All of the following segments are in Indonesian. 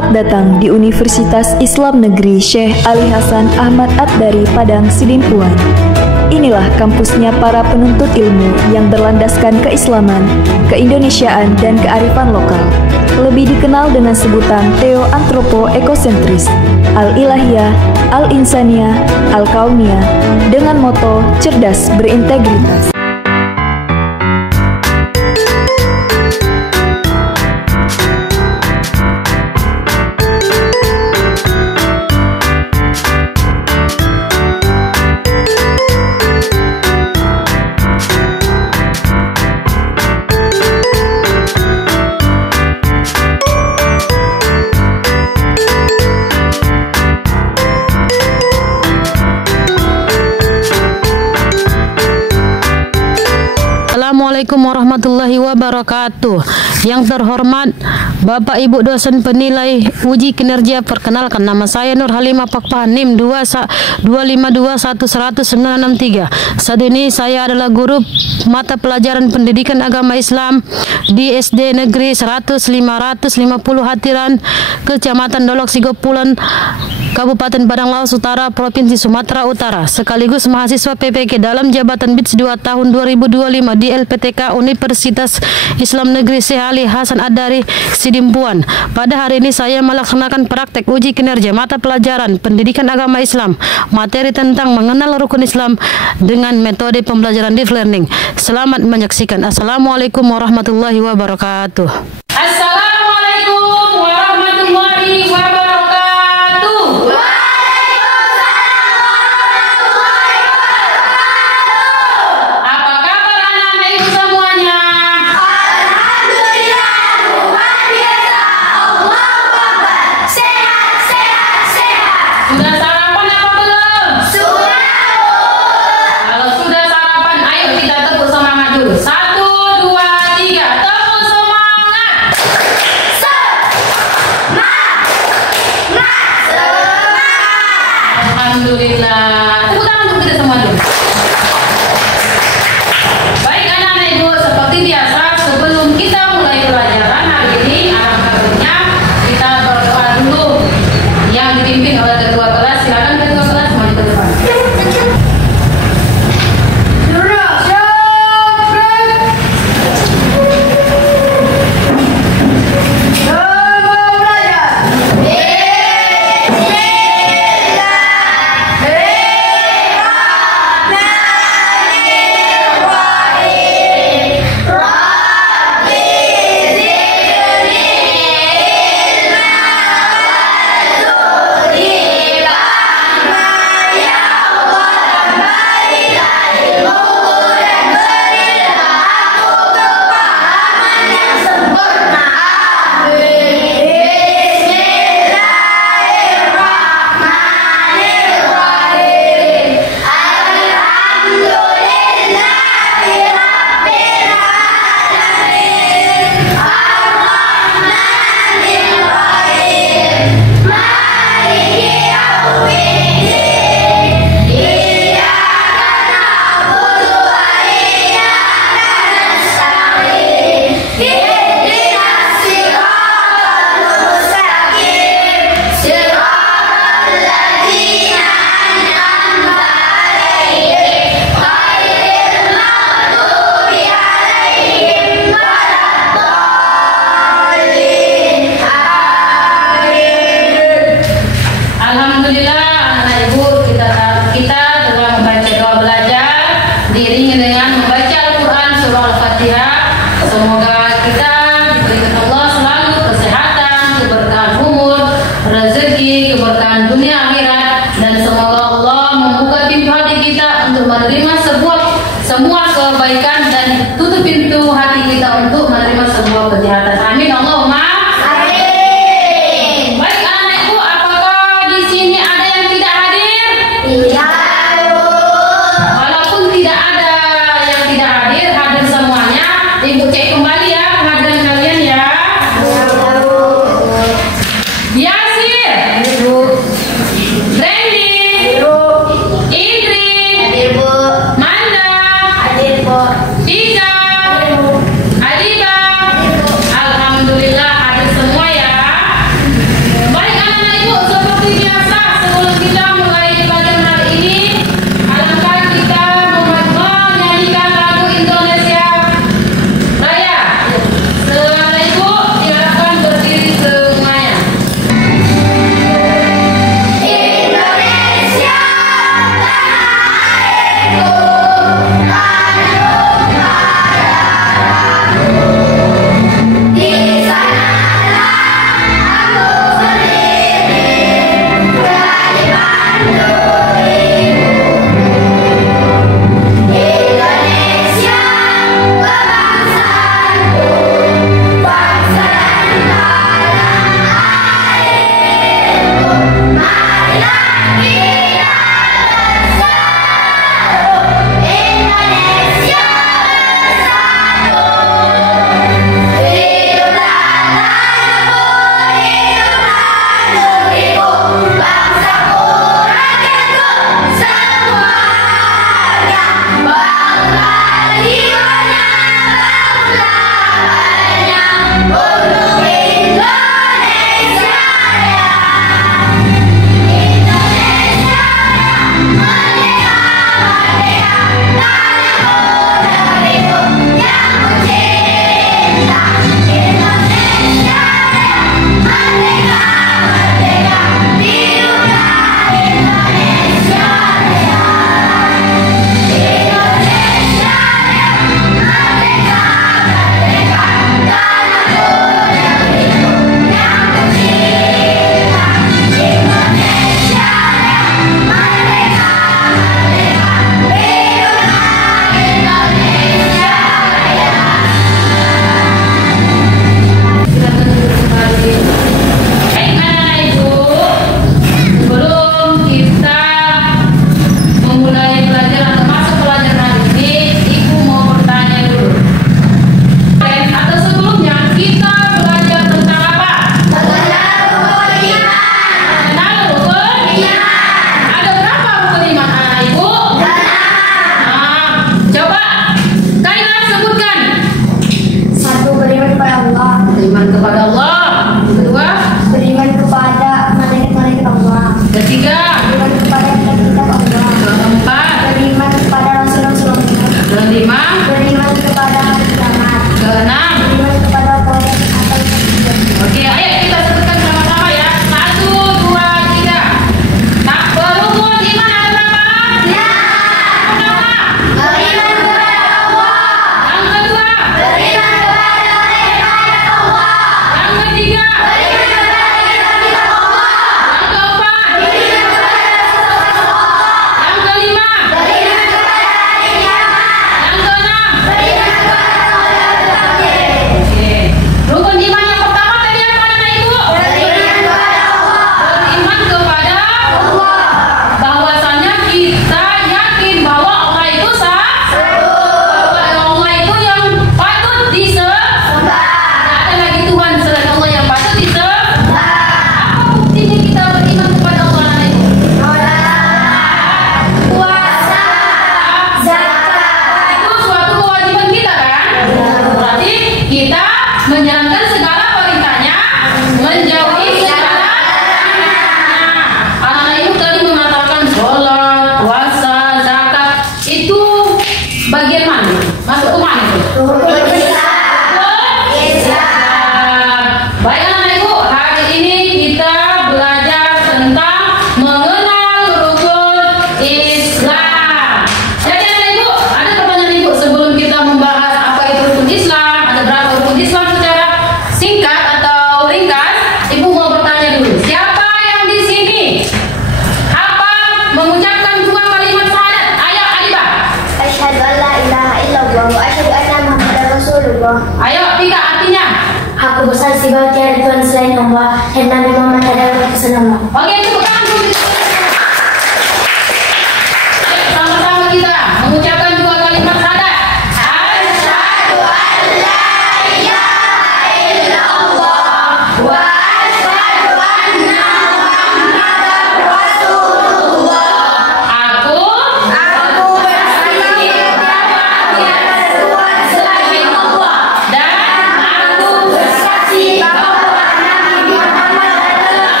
Selamat datang di Universitas Islam Negeri Syekh Ali Hasan Ahmad At-Dari Padang Sidimpuan. Inilah kampusnya para penuntut ilmu yang berlandaskan keislaman, keindonesiaan, dan kearifan lokal. Lebih dikenal dengan sebutan Theo Antropo Ekosentris, Al-Ilahiyah, Al-Insaniyah, Al-Kauniyah, dengan moto cerdas berintegritas. Assalamualaikum warahmatullahi wabarakatuh. Yang terhormat Bapak Ibu dosen penilai uji kinerja, perkenalkan nama saya Nur Halimah Pakpah, NIM 25211000963. Saat ini saya adalah guru mata pelajaran pendidikan agama Islam di SD Negeri 100-550 Hatiran, Kecamatan Dolok Sigopulan, Kabupaten Padang Lawas Utara, Provinsi Sumatera Utara, sekaligus mahasiswa PPK dalam jabatan BITS 2 tahun 2025 di LPTK Universitas Islam Negeri Syekh Ali Hasan At-Dari Sidimpuan. Pada hari ini saya melaksanakan praktek uji kinerja mata pelajaran pendidikan agama Islam, materi tentang mengenal rukun Islam dengan metode pembelajaran deep learning. Selamat menyaksikan. Assalamualaikum warahmatullahi wabarakatuh. Assalamualaikum warahmatullahi wabarakatuh. Alhamdulillah. Tepuk tangan untuk kita semua dulu. Baik anak-anak ibu, seperti biasa sebelum kita mulai pelajaran hari ini, alangkah baiknya kita berdoa dulu yang dipimpin oleh ketua kelas. Silakan ketua kelas maju ke depan. Semua kebaikan dan tutup pintu hati kita untuk menerima sebuah kejahatan. Amin Allahumma amin. Baik anak ibu, apakah di sini ada yang tidak hadir? Iya. Walaupun tidak ada yang tidak hadir, hadir semuanya. Ibu cek kembali ya kehadiran kalian ya. Yasir, Randy, Indri, Manda, Tiga, Aliba. Alhamdulillah mulai pelajaran hari ini, alangkah kita menyanyikan lagu Indonesia Raya. Setelah Ibu diharapkan berdiri semuanya. Indonesia tanah airku, tanjung padaku. Di sanalah aku berdiri, berani Bandung.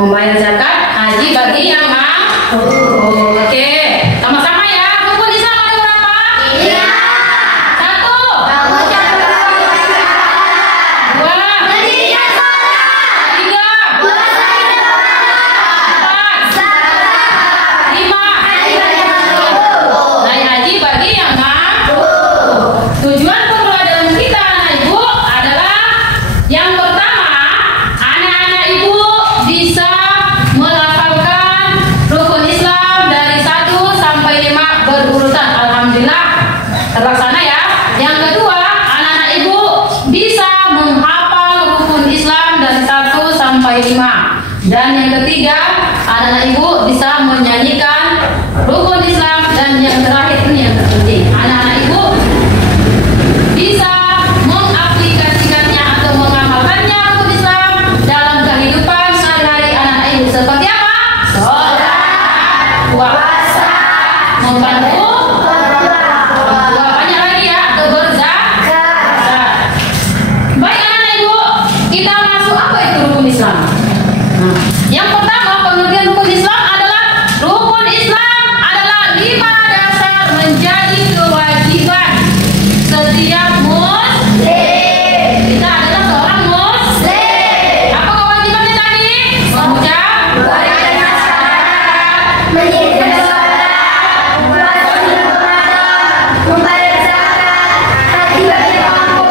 membayar zakat, haji bagi yang mampu. Oke, sama-sama ya. Rukun Islam ada berapa? Iya. 1, Mengucapkan syahadat. 2, Mendirikan sholat. 3, Puasa di Ramadan. 4, Zakat. 5. Hari raya mampu. Naik haji bagi yang mampu. Tujuan perpeladanan kita anak ibu adalah yang pertama, anak-anak ibu bisa melafalkan rukun Islam dari 1 sampai 5 berurutan. Alhamdulillah terlaksana ya. Yang kedua, anak-anak ibu bisa menghafal rukun Islam dari 1 sampai 5. Dan yang ketiga, anak-anak ibu bisa menyanyikan rukun Islam. Dan yang terakhir ini yang terpenting, anak-anak ibu bisa mengaplikasikannya atau mengamalkannya rukun Islam dalam kehidupan sehari-hari anak-anak ibu. Seperti apa? Sholat, puasa, membantu orang tua, banyak lagi ya, atau berzakat. Baik anak-anak ibu, kita masuk apa itu rukun Islam? Nah, yang pertama, pengertian rukun Islam adalah rukun Islam adalah 5 dasar menjadi kewajiban setiap muslim. Kita adalah seorang muslim. Apa kewajibannya tadi? Mengucapkan syahadat, Mendirikan sholat. Puasa di Ramadan. Membayar zakat. Haji bagi yang mampu.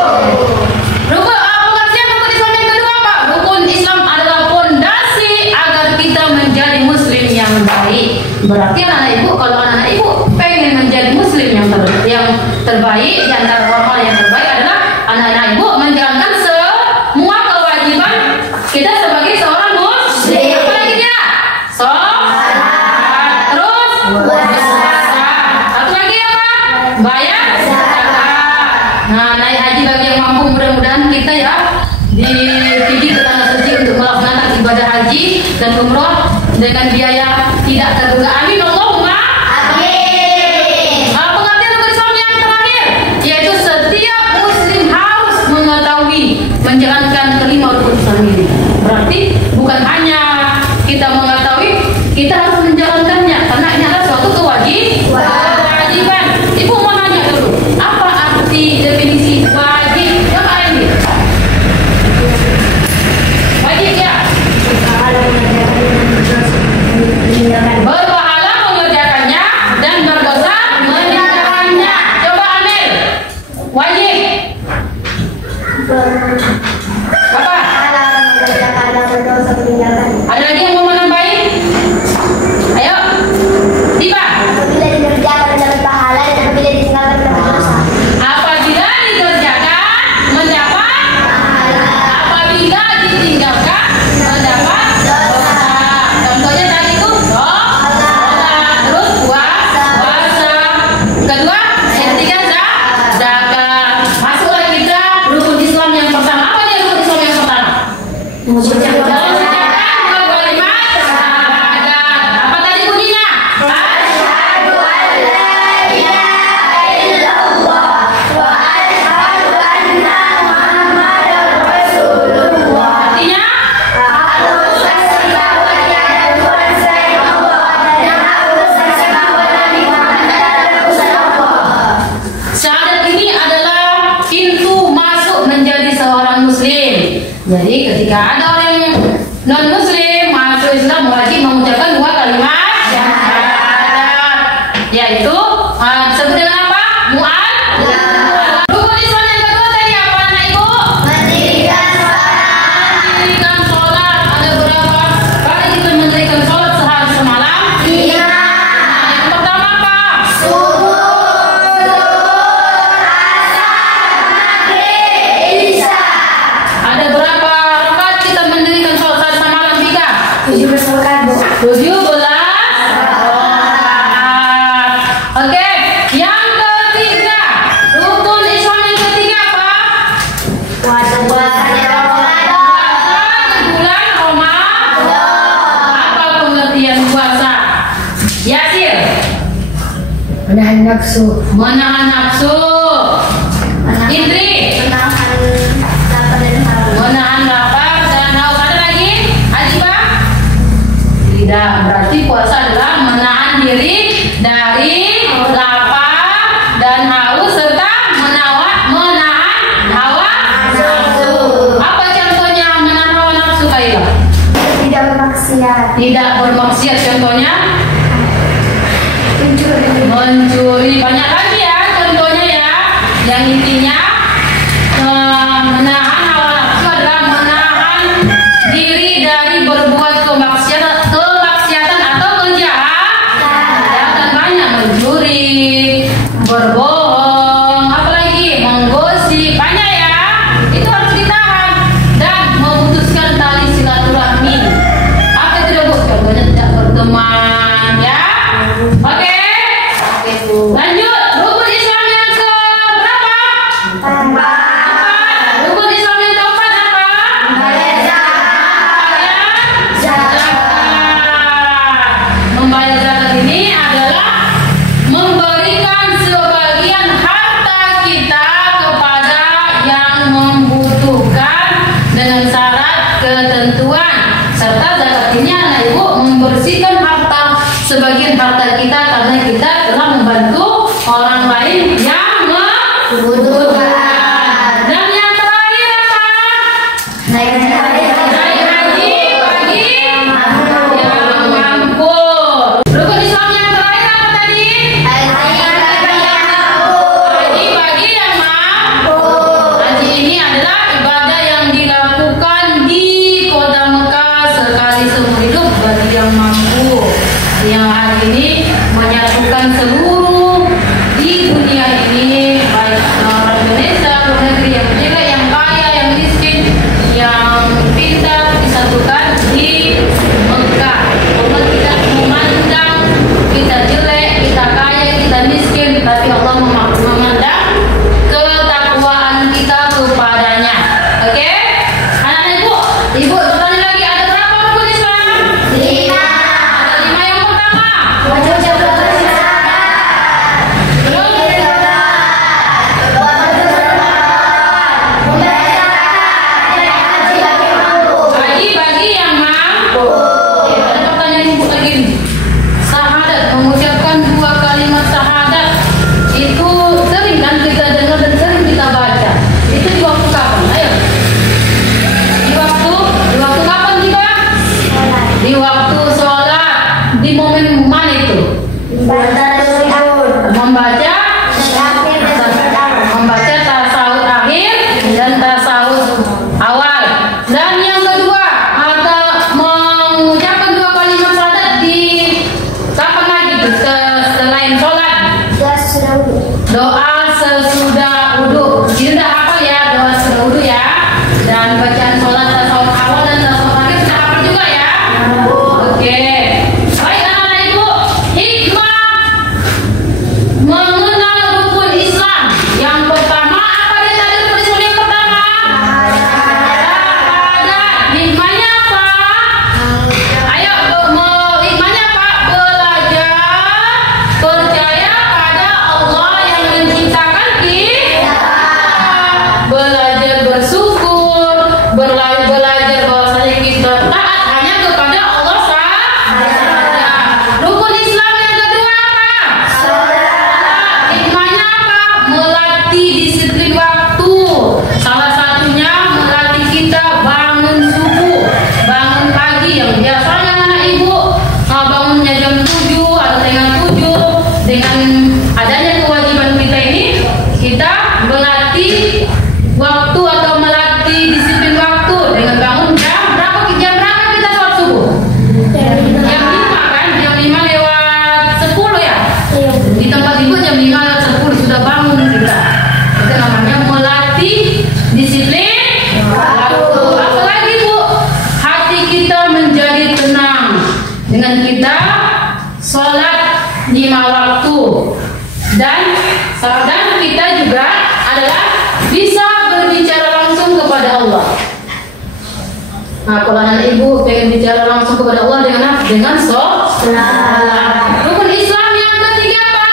Pengertian rukun Islam yang kedua apa? Rukun Islam adalah fondasi agar kita menjadi muslim yang baik. Berarti anak ibu, kalau anak ibu pengen menjadi muslim yang terbaik, di antara hal yang terbaik adalah anak-anak ibu menjalankan semua kewajiban kita sebagai seorang muslim. Apa lagi dia? Sholat, terus puasa. Satu lagi apa? Bayar zakat. Nah, naik haji bagi yang mampu, mudah-mudahan kita ya dididik ke tanah suci untuk melaksanakan ibadah haji dan umroh dengan biaya tidak terduga. Amin Allahumma. Amin. Pengertian rukun Islam yang terakhir yaitu setiap muslim harus mengetahui menjalankan kelima rukun Islam ini. Berarti bukan hanya kita mengetahui, kita harus menjalankannya karena ini adalah suatu kewajiban. Ibu mau nanya dulu, apa arti definisi wajib? Coba ini. Wajib ya. Berpahala mengerjakannya dan berdosa meninggalkannya. Coba ambil. Wajib. Apa? Ada lagi yang mau menambahin? Ayo. Tiba. Apabila dikerjakan mendapat pahala dan apabila ditinggalkan mendapat dosa. Apabila dikerjakan mendapat Pahala. apabila ditinggalkan mendapat dosa. Contohnya tadi itu sholat, terus puasa. Kedua, yang ketiga zakat. Masuklah kita rukun Islam yang pertama. Apa dia rukun Islam yang pertama? Mengucapkan kalimat syahadat. Apa tadi bunyinya? Asyhadu an la ilaha illallah wa asyhadu anna Muhammadar Rasulullah. Artinya Aku bersaksi bahwa tiada Tuhan selain Allah dan aku bersaksi bahwa Nabi Muhammad adalah utusan Allah. syahadat ini adalah pintu masuk menjadi seorang muslim. Jadi ketika ada orang yang non muslim masuk Islam wajib mengucapkan 2 kalimat syahadat, yaitu disebut dengan apa? Rukun Islam yang kedua tadi apa anak ibu? Mendirikan sholat. Mendirikan sholat. Ada berapa kali kita mendirikan sholat sehari semalam? 5. Yang pertama apa? Subuh, asar, maghrib, isya. Ada berapa rakaat kita mendirikan sholat sehari semalam? 3. 17 rakaat, Bu. 17 rakaat. Oke, yang ketiga, rukun Islam yang ketiga apa? Puasa di Ramadan. Puasa di bulan Ramadan. Apa pengertian puasa? Yasir, Menahan nafsu. menahan nafsu. Indri, Menahan lapar dan haus. menahan lapar dan haus. Ada lagi? Ajibah, Tidak bermaksiat, contohnya mencuri. Banyak lagi ya contohnya ya. Yang intinya menahan hawa nafsu adalah menahan diri dari berbuat kemaksiatan atau kejahatan. Banyak mencuri, berbohong, apalagi menggosip, banyak ya. Itu harus ditahan dan memutuskan tali silaturahmi. Apa itu Bu? Contohnya tidak berteman ya. Oke. Lanjut, rukun Islam yang ke berapa? Rukun Islam yang keempat apa? Zakat. Membayar zakat ini adalah memberikan sebagian harta kita kepada yang membutuhkan dengan syarat ketentuan. Serta zakat ini anak ibu membersihkan harta, sebagian harta kita, karena kita telah membantu orang lain yang membutuhkan. Dan yang terakhir apa? Naik haji bagi yang mampu. Rukun Islam yang terakhir apa tadi? Haji bagi yang mampu. Haji ini adalah ibadah yang dilakukan di kota Mekah sekali seumur hidup bagi yang mampu. Yang hari ini menyatukan seluruh di dunia ini, baik orang Indonesia, luar negeri, yang jelek, yang kaya, yang miskin, yang pintar, disatukan di Mekah. Allah tidak memandang kita jelek, kita kaya, kita miskin, tapi Allah memandang ketakwaan kita kepadanya. Oke? Anak-anak ibu bertanya lagi, ada berapa rukun Islam? 5. Ada 5 yang pertama. Haji bagi yang mampu. Ya, ada pertanyaan ibu lagi nih. Syahadat, mengucapkan 2 kalimat syahadat itu sering kan kita dengar dan sering kita baca. Itu di waktu kapan? Ayo. Di waktu kapan juga? Di waktu sholat. Di momen mana itu? Membaca tasawuf akhir dan tasawuf awal. Dan yang kedua, ada mengucapkan 2 kalimat syahadat di kapan lagi? Selain sholat. Doa sesudah wudu. Ini udah hafal ya, doa sesudah wudu ya. Dan bacaan sholat tasawuf awal dan tasawuf akhir sudah hafal juga ya. Oke. Baik anak-anak ibu, hikmah mengenal rukun Islam. Yang pertama apa dia tadi rukun Islam yang pertama? Syahadat. Hikmahnya apa? Ayo, hikmahnya apa? Belajar percaya pada Allah yang menciptakan kita. Belajar bersyukur, belajar bahwasanya kita taat hanya kepada Allah saja. Rukun Islam yang kedua apa? Hikmahnya apa? Melatih disiplin waktu. Salah satunya melatih kita bangun subuh, bangun pagi, yang biasanya anak ibu bangunnya jam 7 atau setengah 7. Dengan adanya kewajiban kita ini, kita melatih waktu atau melatih disiplin waktu dengan bangun jam berapa kita sholat subuh? Jam 5 kan? Jam 5 lewat 10 ya? Di tempat ibu jam 5 lewat 10 sudah bangun kita. Itu namanya melatih disiplin waktu. Apalagi Bu, hati kita menjadi tenang dengan kita sholat 5 waktu. Dan kita juga adalah bisa berbicara langsung kepada Allah. Nah, kalau anak ibu pengen bicara langsung kepada Allah dengan apa? Dengan sholat. Rukun Islam yang ketiga apa?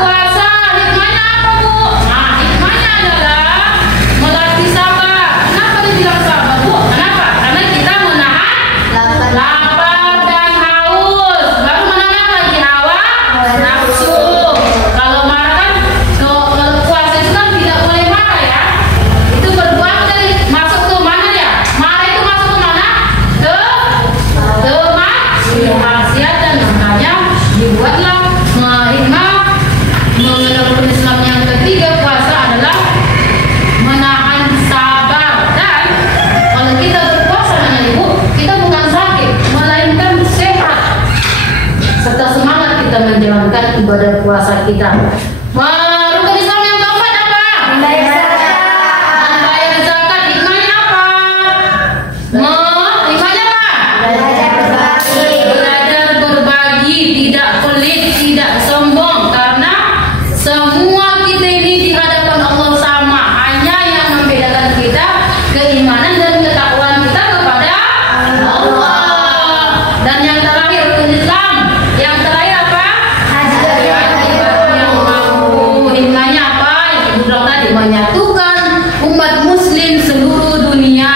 Puasa. Hikmahnya apa Bu? Nah, hikmahnya adalah melatih sabar. Kenapa dibilang sabar Bu? Kenapa? Karena kita menahan lapar dan haus. Baru menahan lagi hawa nafsu. Kalau marah kan, kalau puasa itu kan tidak boleh marah ya. Itu berbuat dari masuk ke mana ya? Marah itu masuk ke mana? Ke kita. Rukun Islam yang keempat apa? Membayar zakat. Hikmahnya apa? Hikmahnya apa? Belajar berbagi, tidak pelit, tidak sombong, karena semua kita ini di hadapan Allah sama. Hanya yang membedakan kita keimanan dan ketakwaan kita kepada Allah. Dan yang terakhir rukun Islam, yang terakhir apa? Yang mampu. Hikmahnya apa? Yang Ibu bilang tadi, menyatukan umat muslim seluruh dunia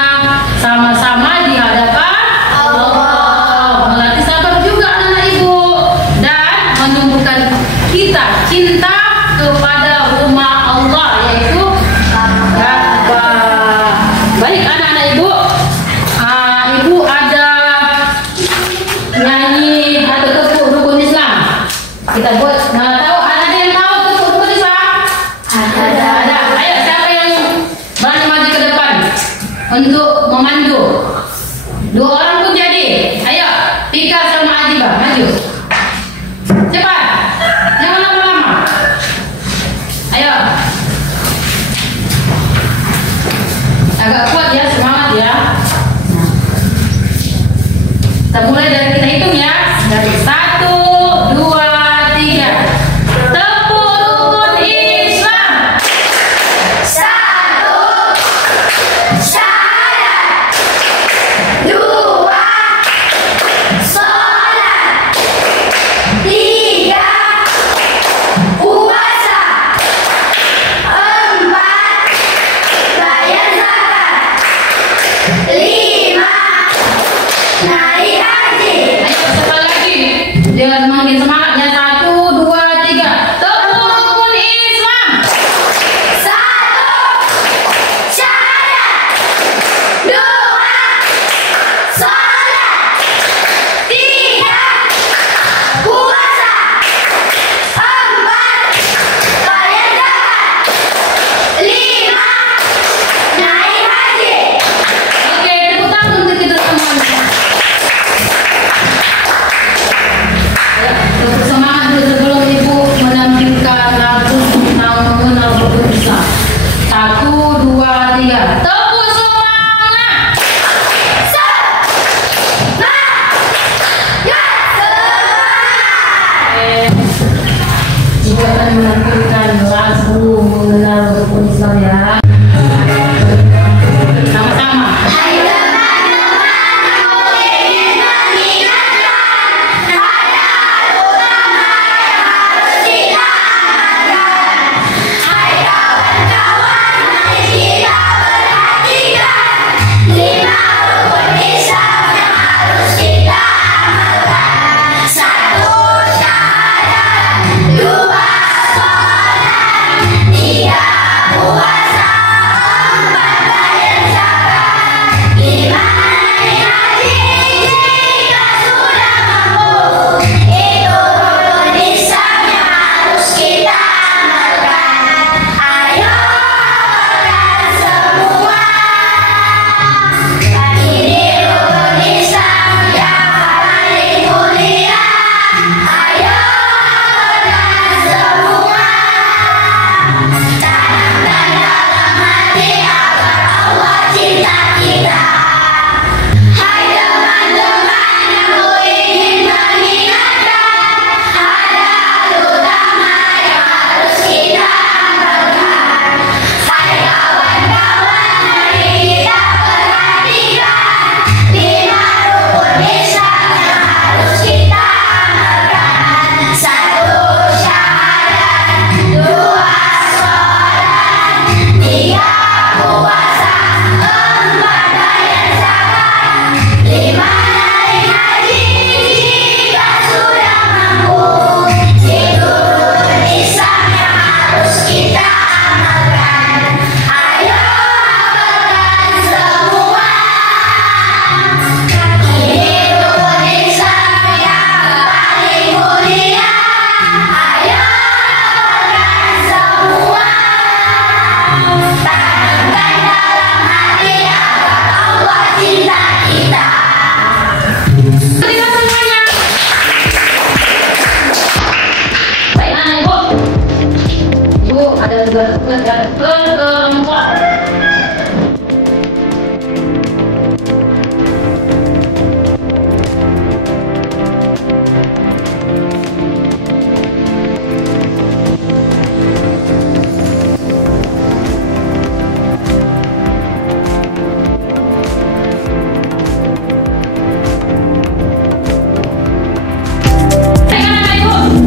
sama-sama di hadapan Allah. Melatih sabar juga anak ibu, dan menumbuhkan kita cinta kepada rumah Allah, yaitu Ka'bah. Baik anak-anak ibu, ibu ada nyanyi atau tepuk rukun Islam. Kita buat. Tahu ada yang tahu tepuk rukun Islam? Ada. Ayo, siapa yang berani maju ke depan untuk memandu? 2 orang pun jadi. Ayo, Tika sama Adiba maju. Cepat. Jangan lama-lama. Ayo. Agak kuat ya, semangat ya. Nah. Kita mulai dari kita hitung ya. Dari 1, 2, 3. Tepuk rukun Islam. 1. Syahadat. 2. Sholat. 3. Puasa. 4. Bayar zakat. tugas-tugas yang keempat.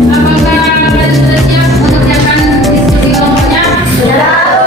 Apakah kalian sudah siap mengerjakan diskusi kelompoknya? Sudah.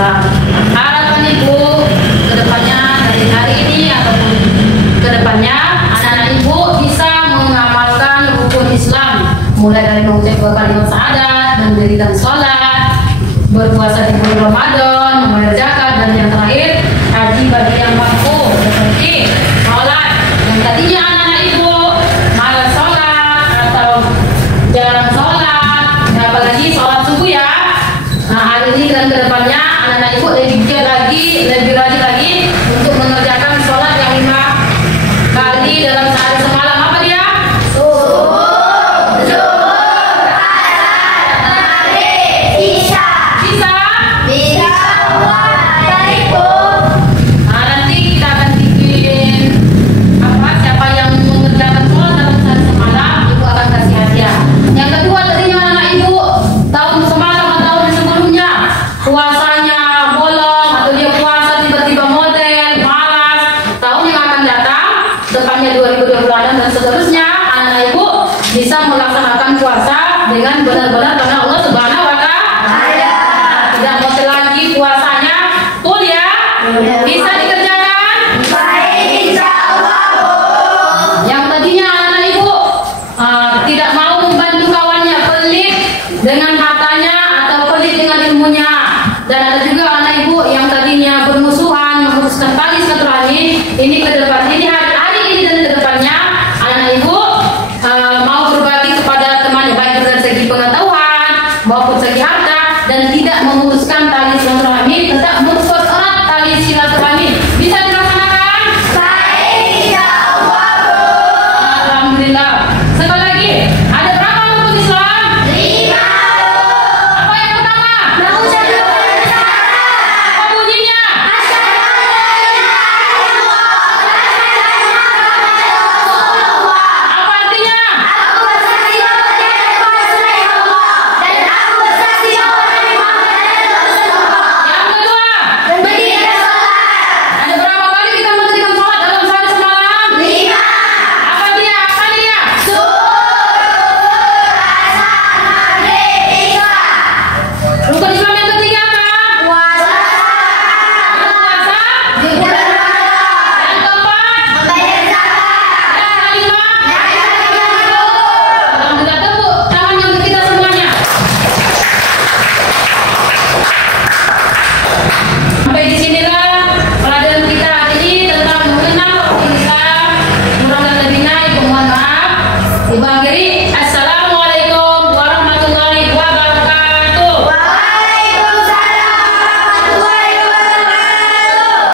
Islam. Harapan Ibu kedepannya dari hari ini ataupun kedepannya anak-anak Ibu bisa mengamalkan rukun Islam, mulai dari mengucapkan kalimat syahadat, mendirikan sholat, berpuasa di bulan Ramadan, membayar zakat, dan yang terakhir haji bagi yang mampu, seperti sholat yang tadinya anak-anak Ibu malas sholat atau jarang sholat, apalagi sholat subuh ya. Nah, hari ini dan kedepannya anak-anak Ibu lebih giat lagi, lebih rajin lagi untuk mengerjakan sholat yang 5 kali dalam sehari semalam. Apa dia? Nah, nanti kita akan bikin siapa yang mengerjakan sholat dalam sehari semalam, Ibu akan kasih hadiah. Yang kedua, tadinya anak Ibu tahun semalam atau tahun sebelumnya puasanya bolong atau dia puasa tiba-tiba model malas, tahun yang akan datang depannya 2026 dan seterusnya anak Ibu bisa melaksanakan puasa dengan benar-benar karena Allah Subhanahu wa Ta'ala. Tidak model lagi puasanya full ya, bisa